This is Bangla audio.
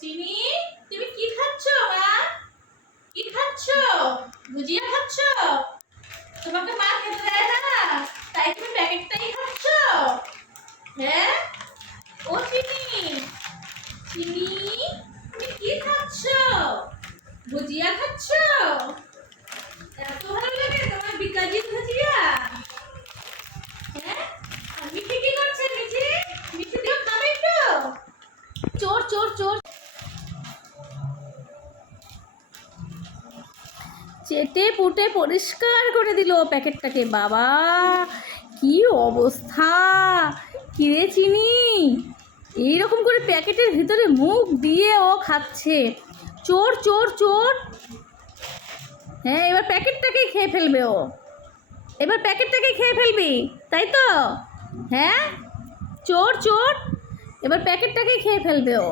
চিনি? তুমি কি খাচ্ছ, মা? কি খাচ্ছ? ভুজিয়া খাচ্ছ? তোমাকে মা খেতে দেয় না? তাই তুমি প্যাকেটটাই খাচ্ছ? হ্যাঁ? ও চিনি। চিনি? তুমি কি খাচ্ছ? ভুজিয়া খাচ্ছ? এত ভালো লাগে তোমার বিকাজি ভুজিয়া। হ্যাঁ? মিঠি কি করছে, মিঠি? মিঠি দিও খাবে একটু চোর চোর চোর। চেটে পুটে পরিষ্কার করে দিল প্যাকেটটাকে। বাবা, কি অবস্থা? কিরে চিনি? এইরকম করে প্যাকেটের ভিতরে মুখ দিয়ে ও খাচ্ছে। চোর চোর চোর! হ্যাঁ এবার প্যাকেটটাকেই খেয়ে ফেলবে ও। এবার প্যাকেটটাকে খেয়ে ফেলবি, তাই তো? হ্যাঁ? চোর চোর! এবার প্যাকেটটাকেই খেয়ে ফেলবে ও।